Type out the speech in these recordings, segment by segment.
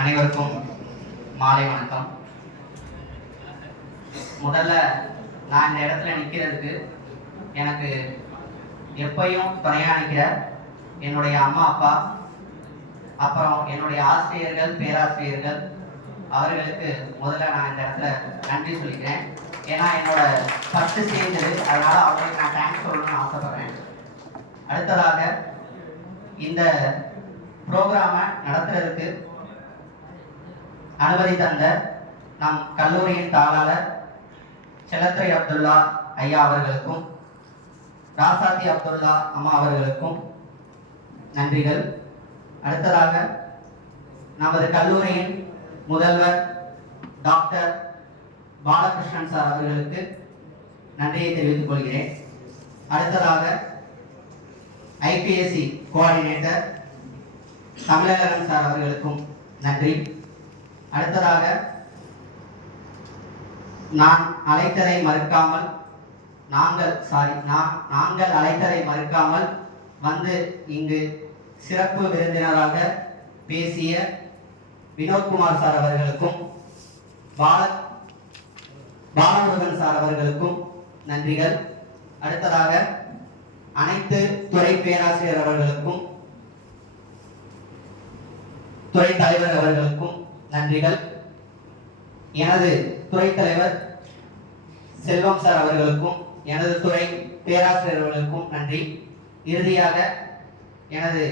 அனைவருக்கும் மாலை வணக்கம். முதல்ல நான் இந்த இடத்துல நிற்கிறதுக்கு எனக்கு எப்பையும் துணையா நிற்கிற என்னுடைய அம்மா அப்பா, அப்புறம் என்னுடைய ஆசிரியர்கள் பேராசிரியர்கள் அவர்களுக்கு முதல்ல நான் இந்த இடத்துல நன்றி சொல்லிக்கிறேன். ஏன்னா என்னோட ஃபர்ஸ்ட் ஸ்டேஜ் இது, அதனால அவங்களுக்கு நான் தேங்க்ஸ் சொல்லணும்னு ஆசைப்படுறேன். அடுத்ததாக இந்த ப்ரோக்ராமை நடத்துறதுக்கு அனுமதி தந்த நம் கல்லூரியின் தாளாளர் செல்லத்துறை அப்துல்லா ஐயா அவர்களுக்கும் ராசாத்தி அப்துல்லா அம்மா அவர்களுக்கும் நன்றிகள். அடுத்ததாக நமது கல்லூரியின் முதல்வர் டாக்டர் பாலகிருஷ்ணன் சார் அவர்களுக்கு நன்றியை தெரிவித்துக் கொள்கிறேன். அடுத்ததாக ஐபிஎஸ்சி கோஆர்டினேட்டர் தமிழகன் சார் அவர்களுக்கும் நன்றி. அடுத்ததாக நாங்கள் அழைத்ததை மறுக்காமல் வந்து இங்கு சிறப்பு விருந்தினராக பேசிய வினோத்குமார் சார் அவர்களுக்கும் பாலமுருகன் சார் அவர்களுக்கும் நன்றிகள். அடுத்ததாக அனைத்து துறை பேராசிரியர் அவர்களுக்கும் துறை தலைவர் அவர்களுக்கும் நன்றிகள். எனது துறை தலைவர் செல்வம் சார் அவர்களுக்கும் எனது துறை பேராசிரியர் அவர்களுக்கும் நன்றி. இறுதியாக எனது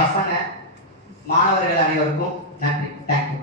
பசங்க மாணவர்கள் அனைவருக்கும் நன்றி. தேங்க்யூ.